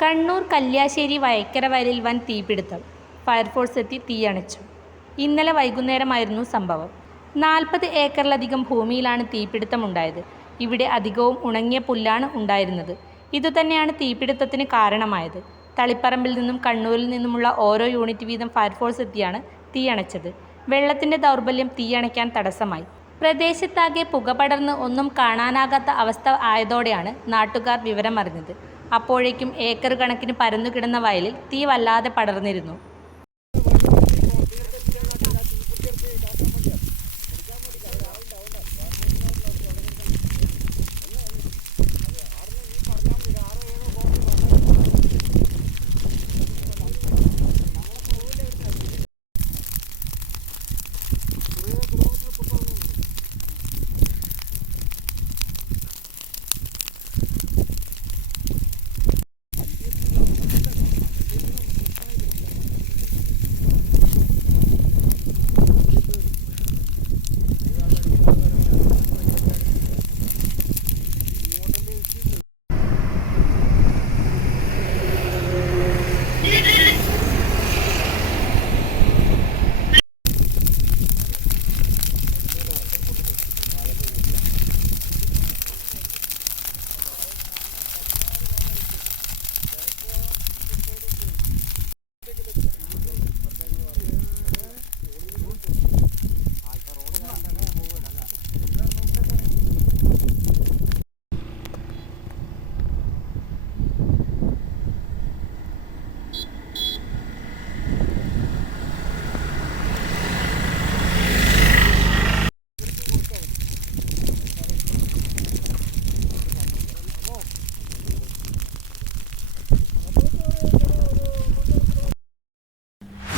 കണ്ണൂർ കല്യാശ്ശേരി വയക്കര വയലിൽ വൻ തീപിടുത്തം. ഫയർഫോഴ്സ് എത്തി തീയണച്ചു. ഇന്നലെ വൈകുന്നേരമായിരുന്നു സംഭവം. നാൽപ്പത് ഏക്കറിലധികം ഭൂമിയിലാണ് തീപിടുത്തമുണ്ടായത്. ഇവിടെ അധികവും ഉണങ്ങിയ പുല്ലാണ് ഉണ്ടായിരുന്നത്. ഇതുതന്നെയാണ് തീപിടുത്തത്തിന് കാരണമായത്. തളിപ്പറമ്പിൽ നിന്നും കണ്ണൂരിൽ നിന്നുമുള്ള ഓരോ യൂണിറ്റ് വീതം ഫയർഫോഴ്സ് എത്തിയാണ് തീയണച്ചത്. വെള്ളത്തിന്റെ ദൗർബല്യം തീയണയ്ക്കാൻ തടസ്സമായി. പ്രദേശത്താകെ പുക പടർന്ന് ഒന്നും കാണാനാകാത്ത അവസ്ഥ ആയതോടെയാണ് നാട്ടുകാർ വിവരമറിഞ്ഞത്. അപ്പോഴേക്കും ഏക്കർ കണക്കിന് പരന്നു കിടന്ന വയലിൽ തീ വല്ലാതെ പടർന്നിരുന്നു.